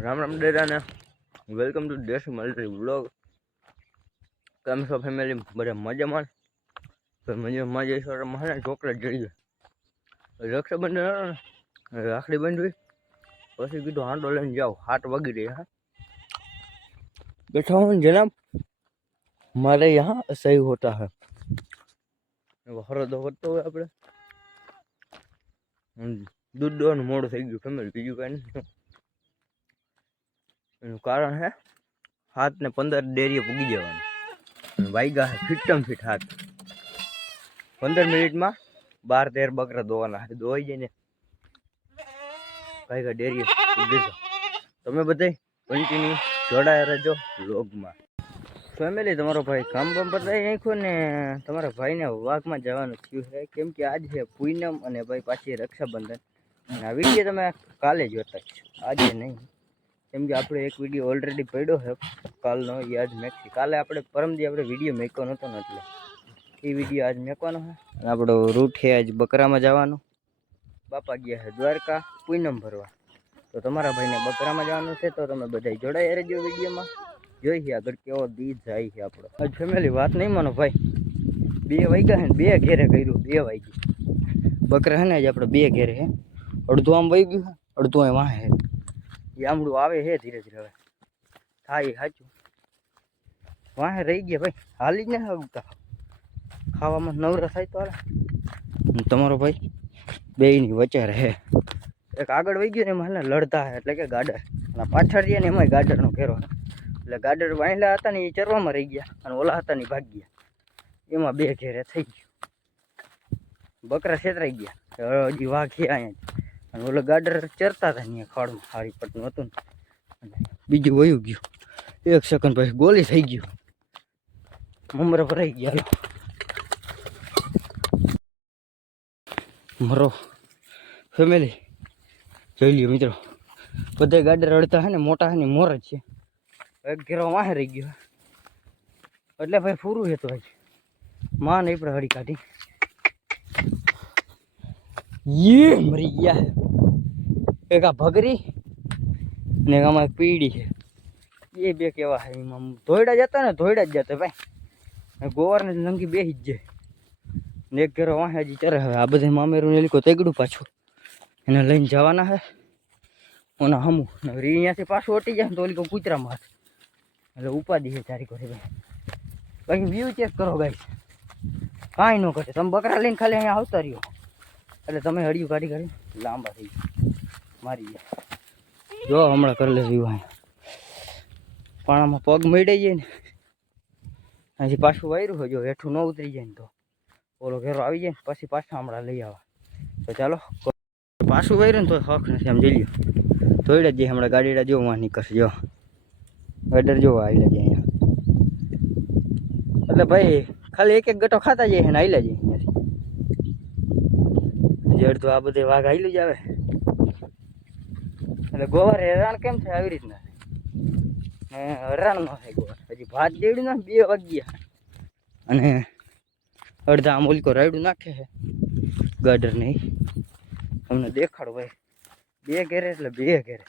Ram Ram ડેરાને welcome to દેશી multi vlog. કેમ છો ફેમિલી? બધા મજામાં? મજામાં જઈશું. મારે ચોકલેટ જોઈએ. રક્ષાબંધન રાખડી બાંધવી પછી કીધું હાંડો લઈને જાઓ. 7 વાગી રહી. હા बैठा हूँ जनाब, हमारे यहाँ सही होता है. હરો તો વધતો હોય આપણે દૂધ દોવાનું મોડું થઈ ગયું ફેમિલી, બીજું કાંઈ નથી. એનું કારણ હે 7:15 ડેરીએ પૂગી જવાનું. વાગ્યા હે ફિટમ ફિટ 7. 15 મિનિટમાં 12-13 બકરા દોવાના છે. દોવાઈ જાય ને કઈ ડેરીએ પૂગી જાઓ. તમે બધા કન્ટિન્યુ જોડાયા રહેજો વ્લોગમાં. ફેમિલી, તમારો ભાઈ કામ બામ બતાવી નાખ્યો ને તમારા ભાઈને વાઘમાં જવાનું થયું છે. કેમ કે આજ છે પૂનમ અને ભાઈ પાછી રક્ષાબંધન. અને આ વિડીયો તમે કાલે જોતા જ છો, આજે નહીં. કેમ કે આપણે એક વિડીયો ઓલરેડી પડ્યો છે કાલનો, યાદ મેકથી. કાલે આપણે પરમદી આપણે વિડીયો મેક્યો નહોતો ને એટલે એ વિડીયો આજ મેકવાનો છે. અને આપણો રૂટ છે આજ બકરામાં જવાનું. બાપા ગયા છે દ્વારકા પૂનમ ભરવા, તો તમારા ભાઈને બકરામાં જવાનું છે. તો તમે બધા જોડાઈ રહેજો વિડીયોમાં. જોઈએ આગળ કેવો દી જાય છે આપણો. આજ ફેમિલી વાત નહીં માનો ભાઈ, 2 વાગ્યા છે ને 2 ઘેરે કર્યું. 2 વાગ્યા બકરા છે ને આજે આપણે 2 ઘેરે છે. અડધું આમ વહી ગયું છે, અડધું અહીં વાહે છે. એ આમડું આવે છે ધીરે ધીરે. હવે થાય સાચું, વાહે રહી ગયા ભાઈ. હાલી જ ને આવતા ખાવામાં નવરા થાય તો હાલે. તમારો ભાઈ બેયની વચ્ચે રહે. એક આગળ વહી ગયું ને એમાં લડતા હે, એટલે કે ગાડર. અને પાછળ રહીએ ને એમાં ગાડરનો ઘેરો. એટલે ગાડર વાંયલા હતા ને એ ચરવામાં રહી ગયા, અને ઓલા હતા ને ભાગી ગયા. એમાં 2 ઘેરે થઈ ગયું. બકરા છેતરાઈ ગયા. હજી વાઘ છે અહીંયા, અને ઓલો ગાડર ચરતા હતા ને ખાડમાં. હારી પટનું હતું ને બીજું વયું ગયું. 1 સેકન્ડ પછી ગોલી થઈ ગયું. મમરા ભરાઈ ગયા. મરો ફેમિલી જોઈ લ્યો મિત્રો, બધા ગાડર અડતા હે ને મોટા હે ને મોર જ છે. એક ઘેરો વાહે રહી ગયો એટલે ભાઈ પૂરું છે. તો ભાઈ માં નહીં પણ હળી કાઢી મરી ગયા. એક આ ભગરી ને આમાં એક પીડી છે. એ 2 કેવા છે. એમાં ધોયડા જતા ને ધોયડા જ જતા ભાઈ. ગોવાર ને લંગી બેસી જ જાય ને. એક ઘેરો વાહે હજી ચરે. હવે આ બધા મામેરું ને લીકો તેગડું પાછું એને લઈને જવાના છે ઓના હમું. અહીંયાથી પાછું હટી જાય ને તો ઓલી કૂતરામાં હાથ, એટલે ઉપાધિ છે ચારી કરી ભાઈ. બાકી વ્યૂ ચેક કરો ગાઈ, કાંઈ ન ઘટે. તમે બકરા લઈને ખાલી અહીંયા આવતા રહ્યો એટલે તમે હળિયું કાઢી કાઢી લાંબા થઈ ગયા મારી ગયા. જો હમણાં કરી લે વ્યૂ. અહીંયા પાણામાં પગ મળી જાય ને અહીંથી પાછું વાયરું હોય. જો હેઠું ન ઉતરી જાય ને તો ઓલો ઘેરો આવી જાય ને પછી પાછા હમણાં લઈ આવવા. તો ચાલો, પાછું વાયરું ને તો હક નથી. આમ જઈ લ્યો થોડા જ હમણાં ગાડીડા જો વાં નીકળશે. જો ગાડર જો આવેલા જાય અહીંયા. એટલે ભાઈ ખાલી એક ગટો ખાતા જાય ને આવેલા જાય અહીંયાથી. જેડ તો આ બધે વાઘ આવેલું જ આવે. એટલે ગોવાર હેરાન કેમ થાય આવી રીતના? હેરાન ન થાય ગોવાર. હજી ભાત દેડ્યું ને 2 વાગ્યા અને અડધા આમ ઓલિકો રાયડું નાખે છે ગાડર નહીં. અમને દેખાડો ભાઈ. 2 ઘેરે એટલે 2 ઘેરે.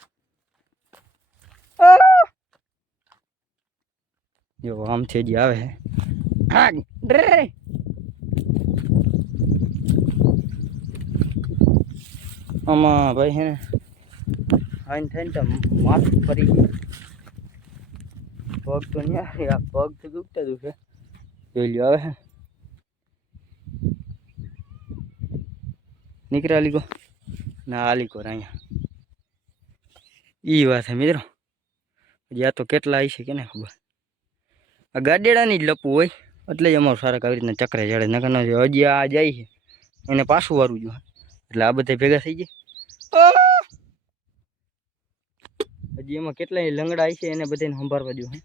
જો આમથી હજી આવે છે. આમાં ભાઈ હે ને હાઈન થઈને તો માથું ફરી ગયું. પગ તો નહીં આવે. આ પગ તો દુખતા દુખે. જોઈ લ્યો આવે છે નીકળ્યા લીકો ના આલીકો અહીંયા. એ વાત છે મિત્રો. હજી આ તો કેટલા આવી છે કે ને ખબર. આ ગાડેડાની જ લપવું હોય એટલે જ અમારું સારા આવી રીતના ચક્રે ચડે. નકર ન હજી આ જાય છે એને પાછું વારવું જોઈએ. એટલે આ બધા ભેગા થઈ જાય. હજી એમાં કેટલા લંગડા આવી છે એને બધાને સંભાળવા જોઈએ.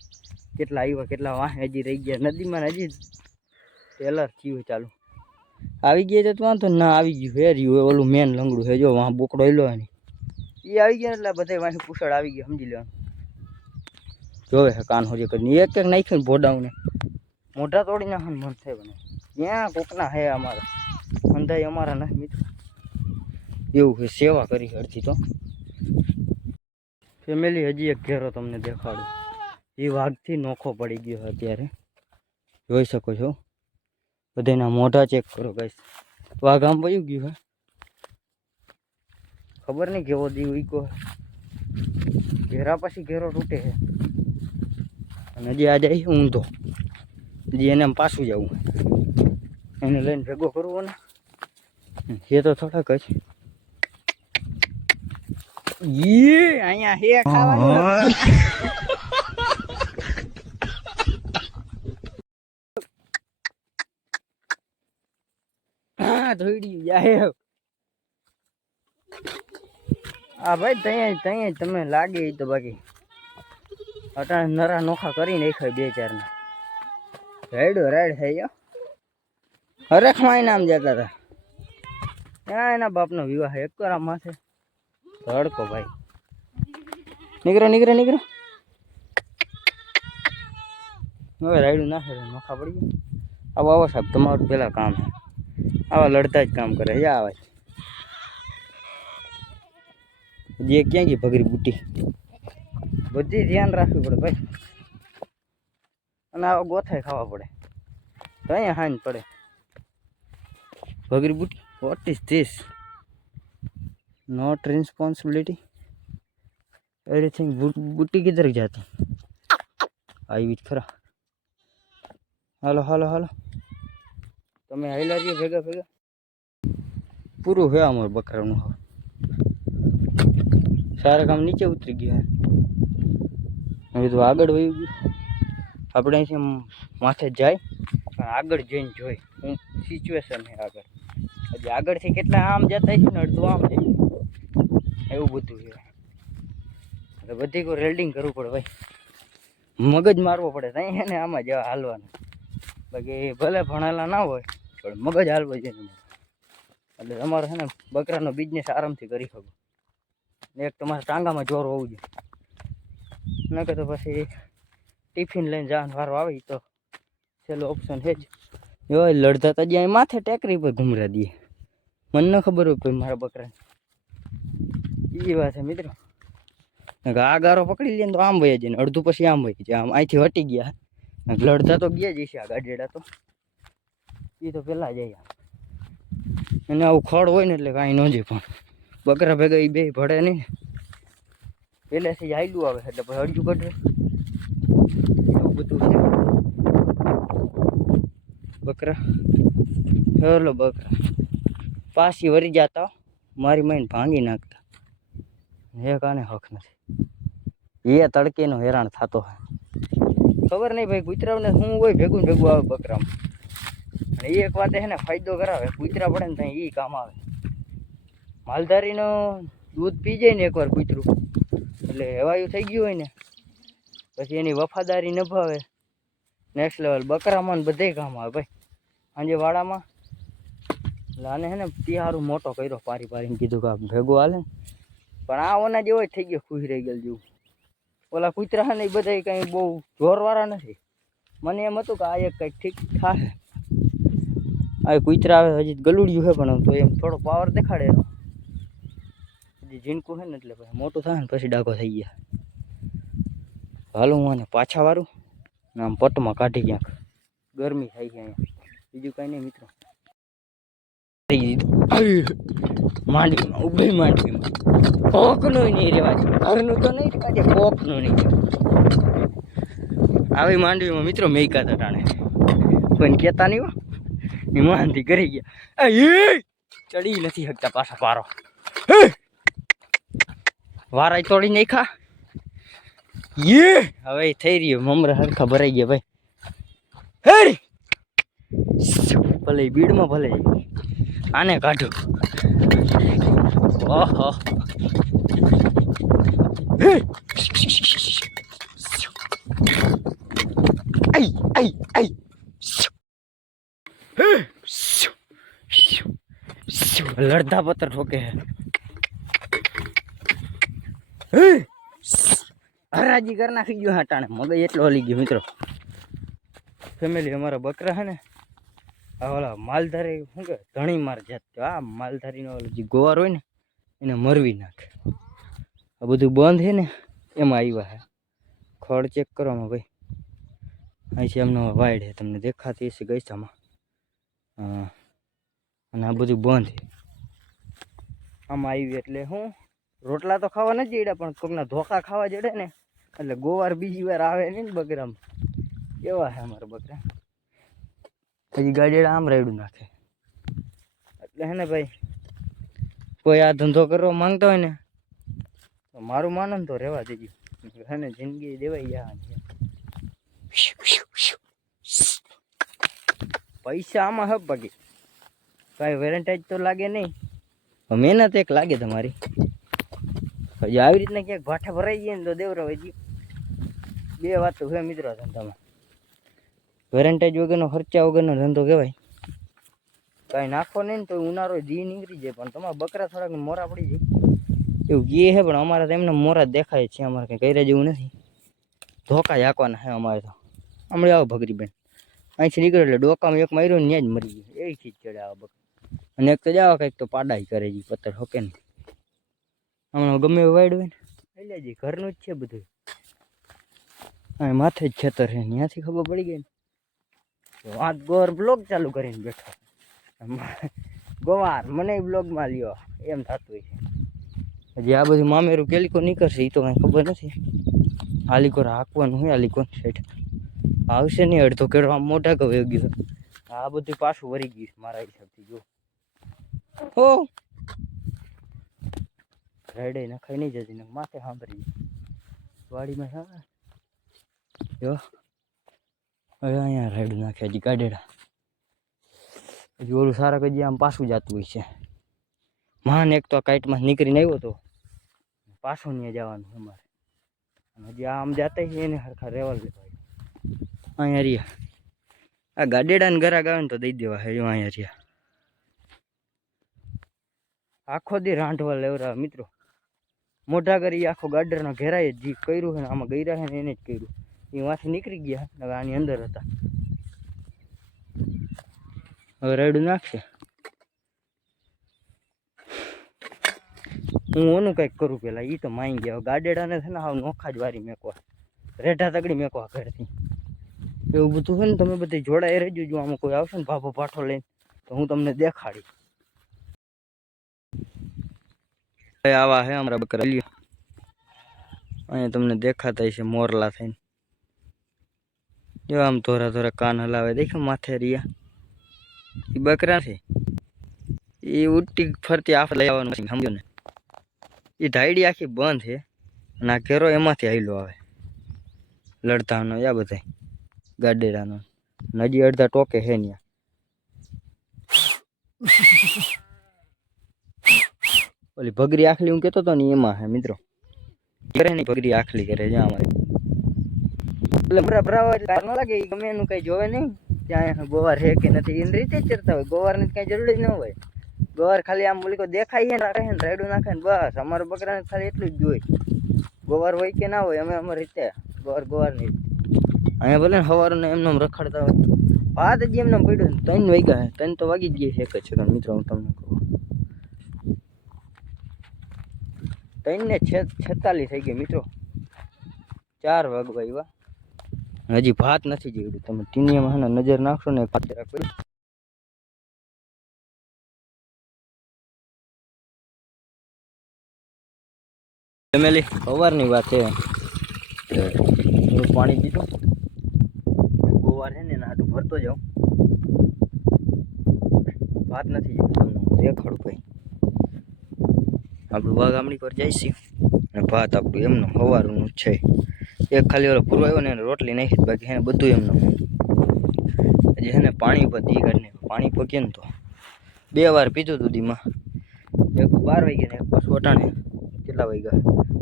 કેટલા આવ્યા કેટલા વાહે હજી રહી ગયા. નદીમાં હજી ટેલર થયું ચાલુ. આવી ગયા તો વાંધો ના આવી ગયું હે રહ્યું ઓલું મેન લંગડું છે. જો વાં બોકડો એલો ને એ આવી ગયા એટલે બધા વાંહી પૂછડ આવી ગયા. સમજી લેવાનું. જોવે છે કાન હોજી કરીને એક એક નાખ્યું ભોડાવને મોઢા તોડી નાખે મન થાય બને. ક્યાં કોકના હે અમારા અંધાઈ અમારા નથી મિત્રો. એવું છે સેવા કરી અડધી તો ફેમિલી હજી એક ઘેરો તમને દેખાડું. એ વાઘથી નોખો પડી ગયો અત્યારે, જોઈ શકો છો. બધાના મોઢા ચેક કરો ગાઈસ. વાઘ આમ વયું ગયું હે, ખબર નહીં કેવો દી ઉઈકો. ઘેરા પછી ઘેરો તૂટે છે. અને હજી આજે ઊંધો, હજી એને પાછું જવું, એને લઈને ભેગો કરવો ને એ તો થોડાક જ. અહીંયા હે ખાવાનું. હા ધોઈડી જાય. હા ભાઈ ત્યાં તમે લાગે તો, બાકી અટાણે નરા નોખા કરી નાખાય બે ચાર ને. રાઈડો રાઈડ થઈ ગયો. હરેખમાં નામ જતા હતા ત્યાં એના બાપનો વિવાહ એક કરા માથે ધડકો ભાઈ. નીકળો નીકળો નીકળો. હવે રાઈડું ના કરે નોખા પડી ગયો. આવો આવો સાહેબ, તમારું પેલા કામ છે. આવા લડતા જ કામ કરે. આવે જે ક્યાં ગઈ ભગરી બુટી, બધી ધ્યાન રાખવી પડે ભાઈ. અને આવા ગોથાય ખાવા પડે તો અહીંયા હાંજ પડે. ભગરી બુટી, what is this? Not responsibility everything. बूटी किधर जाती आई भी खरा. हालो हालो हालो તમે હાઈલા રહ્યો ભેગા ભેગા. પૂરું હે અમારું બકરાનું. સારા કામ નીચે ઉતરી ગયા. હવે તો આગળ વયું ગયું. આપણે અહીંથી માથે જાય પણ આગળ જઈને જોઈ હું સિચ્યુએશન છે આગળ. હજી આગળથી કેટલા આમ જતા છે ને અડધું આમ જાય એવું બધું છે. એટલે બધી કોઈ રેલ્ડિંગ કરવું પડે ભાઈ, મગજ મારવો પડે ત્યાં ને આમાં જવા હાલવાનું. બાકી ભલે ભણેલા ના હોય પણ મગજ હાલવો જોઈએ. એટલે તમારે છે ને બકરાનો બિઝનેસ આરામથી કરી શકો. એક તમારા ટાંગામાં જોર હોવું જોઈએ. ન કે તો પછી ટિફિન લઈને જવાનો વારો આવી તો છેલ્લો ઓપ્શન છે જ. જો લડતા તો જ્યાં માથે ટેકરી પર ઘૂમરા દે. મને ન ખબર હોય કોઈ મારા બકરા. એ વાત છે મિત્રો. આ ગારો પકડી લે તો આમ વહી જાય ને અડધું પછી આમ વહી જાય. આમ અહીંથી હટી ગયા. લડતા તો ગયા જ છે આ ગાડીડા તો. એ તો પેલા જાય. અને આવું ખડ હોય ને એટલે કાંઈ ન જાય. પણ બકરા ભેગા એ બે ભળે નહીં. પહેલેથી આયલું આવે એટલે પછી અડજું કઢે એવું બધું છે. બકરા હેલો બકરા પાછી વરી જતા મારી માઈને ભાંગી નાખતા. એ કાને હક નથી. એ તડકેનો હેરાન થતો હોય ખબર નહીં ભાઈ. કૂતરાઓને શું હોય ભેગું ભેગું આવે બકરામાં. અને એ એક વાતે છે ને ફાયદો કરાવે. કૂતરા પડે ને ત્યાં એ કામ આવે. માલધારીનો દૂધ પી જાય ને એકવાર કૂતરું એટલે હેવાયું થઈ ગયું હોય ને પછી એની વફાદારી નિભાવે નેક્સ્ટ લેવલ. બકરામાં બધે કામ આવે ભાઈ. સાંજે વાડામાં લાને હે ને તિહારું મોટો કર્યો પારી પારીને કીધું કે ભેગો હાલે. પણ આ ઓના જેવો જ થઈ ગયો ખુશ રહી ગયેલ જેવું. ઓલા કૂતરા હે ને એ બધા કંઈ બહુ જોરવાળા નથી. મને એમ હતું કે આ એક કંઈક ઠીક થાય. આ કૂતરા આવે હજી ગલુડિયું છે પણ તો એમ થોડો પાવર દેખાડે. હજી ઝીણકું છે ને એટલે પછી મોટું થાય ને પછી ડાઘો થઈ ગયા. હાલો હું આને પાછા વારું ને આમ પટમાં કાઢી ક્યાંક. ગરમી થાય છે અહીંયા, બીજું કાંઈ નહીં મિત્રો. માંડવીમાં ઉભી માંડવીમાં કોકનું નહીં રેવા છે. ઘરનું તો નહીં રેવા છે, કોકનું નહીં. આવી માંડવીમાં મિત્રો મેકા તટાણે કોઈને કહેતા નહીં હો. એ માંડી કરી ગયા. ચડી નથી શકતા પાછા પારો. વારાય તોડી નાખા. હવે થઈ રહ્યો મમરા હરખા ભરાઈ ગયા ભાઈ. ભલે બીડમાં ભલે આને કાઢો. ઓહો લડતા પત્તર ઠોકે હરાજી કરી નાખી ગયો હટાણે. મગજ એટલો હલી ગયો મિત્રો. ફેમિલી અમારા બકરા છે ને આ ઓલા માલધારી શું કે ધણી માર જાત. આ માલધારીનો જે ગોવાર હોય ને એને મરવી નાખે. આ બધું બંધ છે ને એમાં આવ્યા હે ખડ ચેક કરવામાં ભાઈ અહીંથી એમનો વાઇડ છે તમને દેખાતી હશે ગઈસામાં અને આ બધું બંધ આમાં આવી એટલે હું રોટલા તો ખાવા નથી જડ્યા પણ કોકના ધોકા ખાવા જડે ને એટલે ગોવાર બીજી વાર આવે નહીં ને બકરામાં એવા છે અમારા બકરા હજી ગાડીડા આમ રાયડું નાખે એટલે હે ને ભાઈ કોઈ આ ધંધો કરવા માંગતા હોય ને તો મારું માનો ને તો રહેવા દેજો હે ને જિંદગી દેવાઈ જવાની પૈસા આમાં હબ બાકી કાંઈ વેરંટાઈજ તો લાગે નહીં મહેનત એક લાગે તમારી હજી આવી રીતના ક્યાંક ભાઠા ભરાઈ જાય ને તો દેવરાવાજી બે વાત તો હોય મિત્રો ધંધામાં વેરંટાઈજ વગરનો ખર્ચા વગરનો ધંધો કહેવાય કાંઈ નાખો નહીં ને તો ઉનાળો જી નીકળી જાય પણ તમારા બકરા થોડાક મોરા પડી જાય એવું કહે છે પણ અમારે તો એમને મોરા જ દેખાય છે અમારે કંઈ કર્યા જેવું નથી ધોકા હાંકવાના છે અમારે તો હમણાં આવો ભગરી બેન અહીંથી નીકળે એટલે ડોકામાં એક માર્યો ને ત્યાં જ મરી ગયો એવી ચીજ ચડે આવા બકરા અને એક તો જાવ કંઈક તો પાડાઈ કરે છે પથ્થર હોકે ને હમણાં ગમે એવું વાઈડ હોય ને એટલે જ ઘરનું જ છે બધું હા માથે જ ખેતર છે ત્યાંથી ખબર પડી ગઈ ને તો આ ગોર બ્લોગ ચાલુ કરીને બેઠો ગોવાર મને બ્લોગમાં લ્યો એમ થતું હોય છે હજી આ બધું મામેરું કેલિકો નીકળશે એ તો કાંઈ ખબર નથી આલીકોર હાંકવાનું હોય આલીકોર સાઈડ આવશે નહીં અડધો કેળો આમ મોટા કવે ગયો આ બધું પાછું વરી ગયું મારા હિસાબથી જો હો રાઈડે નખાઈ નહીં જતી ને માથે સાંભળી વાડીમાં હા જો હવે અહીંયા રાઈડ નાખે હજી ગાડેડા હજી ઓલું સારા કજી આમ પાછું જતું હોય છે માન એક તો કાઈટમાં નીકળીને આવ્યો તો પાછું ત્યાં જવાનું અમારે હજી આમ જાતા છે એને સરખા રેવા લેવા અહીંયા રહ્યા આ ગાડેડા ને ગરાગ આવે ને તો દઈ દેવા હે અહીંયા રહ્યા આખો દી રાંધવા લેવરા મિત્રો મોઢા કરી આખો ગાડરનો ઘેરાય જ કર્યું છે ને આમાં ગયરા છે ને એને જ કર્યું એ વાંથી નીકળી ગયા હવે આની અંદર હતા હવે રાયડું નાખશે હું ઓનું કંઈક કરું પેલા એ તો માઈ ગયા ગાડેડાને છે ને હાવ નોખા જ વારી મેકવા રેઢા તગડી મેકવા ઘરથી એવું બધું છે ને તમે બધી જોડાઈ રહેજો જો આમાં કોઈ આવશે ને ભાભો પાઠો લઈને તો હું તમને દેખાડી આવા હે અમારા બકરા લ્યો અહીંયા તમને દેખાતા છે મોરલા થઈને જો આમ થોડા થોડા કાન હલાવે દેખો માથે રહ્યા એ બકરા છે એ ઉડતી ફરતી આફ લઈ આવવાનું સમજો ને એ ધાયડી આખી બંધ છે અને આ ઘેરો એમાંથી હાઈલો આવે લડતાનો યા બધા ગાડેડાનો નજી અડધા ટોકે છે ત્યાં ઓલી ભગરી આખલી હું કહેતો હતો ને એમાં હે મિત્રો કરે ને ભગરી આખલી કરે જ્યાં અમારે એટલે બરાબર એટલે ન લાગે એ ગમે એનું કઈ જોવે નહીં ત્યાં ગોવાર છે કે નથી એની રીતે જ ચરતા હોય ગોવારની કઈ જરૂર જ ન હોય ગોવાર ખાલી આમ બોલી દેખાય ને રાખે ને રાયડું નાખે ને બસ અમારા બકરાને ખાલી એટલું જ જોઈએ ગોવાર હોય કે ના હોય અમે અમારી રીતે ગોવારની અહીંયા ભલે ને સવારને એમને રખડતા હોય ભાત જ એમને પડ્યું 3 વાગ્યા 3 તો વાગી જ ગયા છે એક જ સેકન્ડ મિત્રો હું તમને કહું 3:46 થઈ ગઈ મિત્રો 4 વાગવા આવ્યા હજી ભાત નથી જેવડું તમે ટીનિયામાં નજર નાખશો ને ભાત જરાક કરી ફેમિલી સવારની વાત છે પાણી પીધું ગોવાર છે ને આટલું ભરતો જાઉં ભાત નથી જેવું તમને દેખાડું ભાઈ આપણું વાઘામણી પર જઈશું અને ભાત આપણું એમનું સવારનું છે એક ખાલી ઓલો પૂરો આવ્યો ને એને રોટલી નાખી બાકી એને બધું એમનું હજી છે ને પાણી પર દી કાઢને પાણી પકીએ ને તો 2 વાર પીધું હતું દીમાં એક 12 વાગ્યા ને એક પાછું અટાણે કેટલા વાગ્યા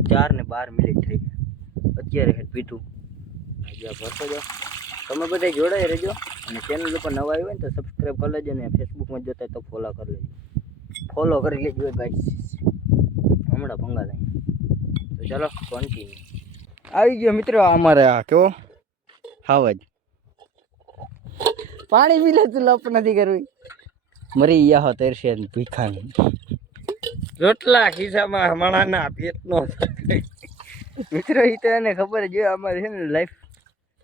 4:12 થઈ ગયા અત્યારે હેઠ પીધું હજી આ ભરતો જાઓ તમે બધા જોડાઈ રહેજો અને ચેનલ ઉપર નવા આવ્યો ને તો સબસ્ક્રાઈબ કરી લેજો ને ફેસબુકમાં જોતા તો ફોલો કરી લેજો ફોલો કરી લેજો ગાઈસ હમણાં ભંગા થાય તો ચાલો કન્ટિન્યુ આવી ગયો મિત્રો અમારે આ કેવો હાવજ પાણી પી લે તું લપ નથી કરવી મરી ગયા હો તરશે ભીખાની રોટલા ખિસ્સામાં હમણાં ના પેટનો મિત્રો એ તો એને ખબર જ હોય અમારે છે ને લાઈફ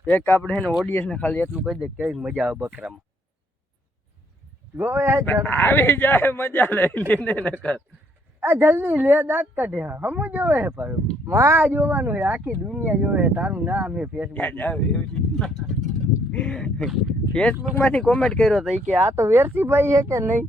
એક આપણે એને ઓડિયન્સને ખાલી એટલું કહી દે કેવી મજા આવે બકરામાં ગોવે આવી જાય મજા લઈને નકર આ જલ્દી લે દાંત કાઢે હમું જોવે હે પર માં જોવાનું હે આખી દુનિયા જોવે તારું નામ હે ફેસબુક માંથી કોમેન્ટ કર્યો તો કે આ તો વેરસીભાઈ હે કે નહીં